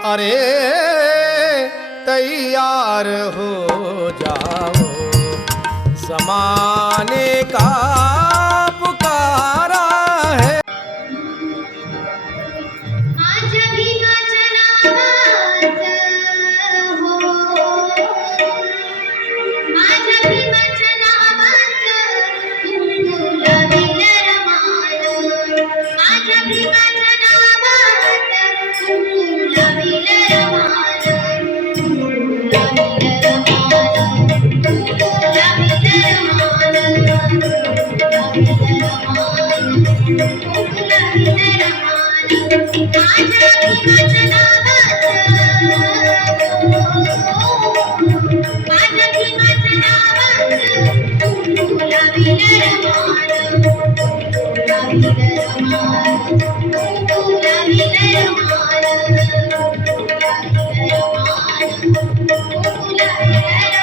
अरे तैयार हो जाओ, ज़माने का पुकारा है। माझ्या भीमाच्या नावात हो, माझ्या भीमाच्या नावात कुंकुला विलरमान, माझ्या भीमाच्या नावात कुंकुला विलरमान, कुंकुला विलरमान, कुंकुला विलरमान, कुंकुला विलरमान, कुंकुला विलरमान, माझ्या भीमाच्या नावात, माझ्या भीमाच्या नावात कुंकुला विलरमान, कुंकुला विलरमान, कुंकुला विलरमान, कुंकुला विलरमान,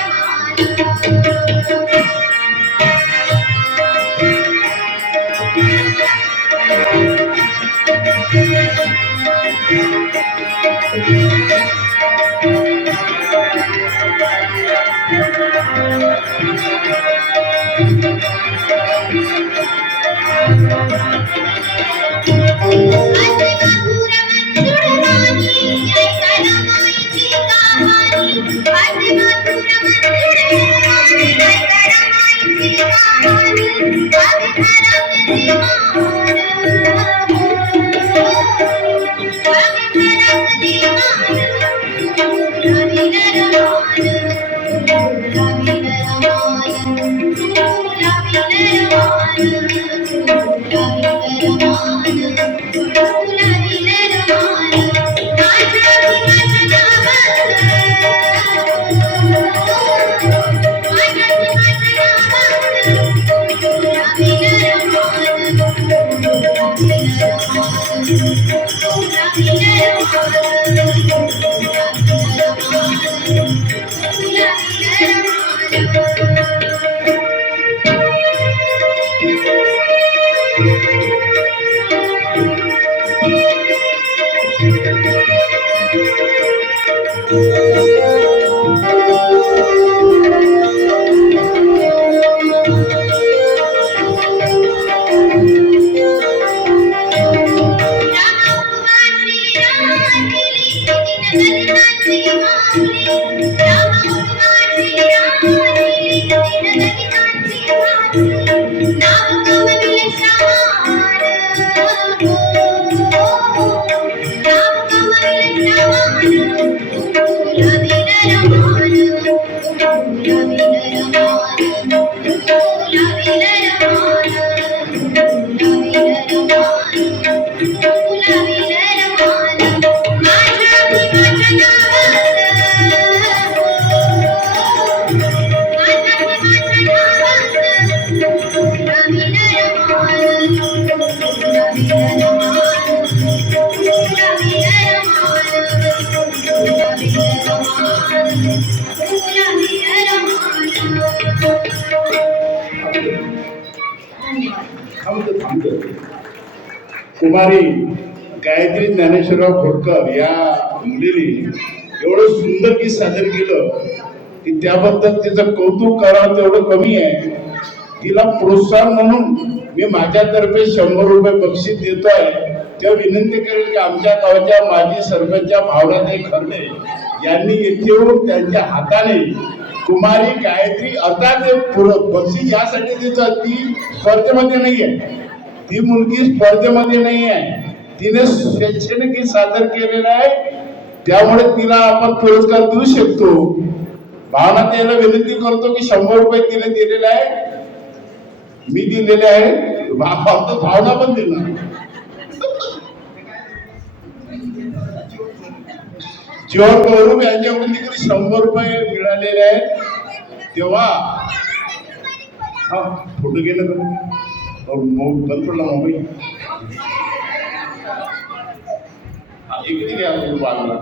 कुंकुला विलरमान। कुमारी गायत्री ज्ञानेश्वरराव खोडकर या मुलीने एवढं सुंदर गीत सादर केलं की त्याबद्दल तिचं कौतुक करावं तेवढं कमी आहे. तिला प्रोत्साहन म्हणून मी माझ्यातर्फे 100 रुपये बक्षीस देतोय. तेव्हा विनंती करेल की आमच्या गावाच्या माजी सरपंच भावनाताई खर्डे यांनी येथे येऊन त्यांच्या हाताने कुमारी गायत्री आता ते बक्षीस यासाठी देतात ती स्पर्धेमध्ये नाहीये, ती मुलगी स्पर्धेमध्ये नाही आहे, तिने स्वेच्छेने गीत सादर केलेलं आहे, त्यामुळे तिला आपण पुरस्कार देऊ शकतो. भावना त्याला विनंती करतो की 100 रुपये तिने दिलेले आहे, मी दिलेले आहे, भावना पण देणार. जीवन गौरव यांच्याकडून तिकडे 100 रुपये मिळालेले आहेत. तेव्हा हा फोटो गेलं बंद पडला मोबाईल इकडे घ्या बाजूला.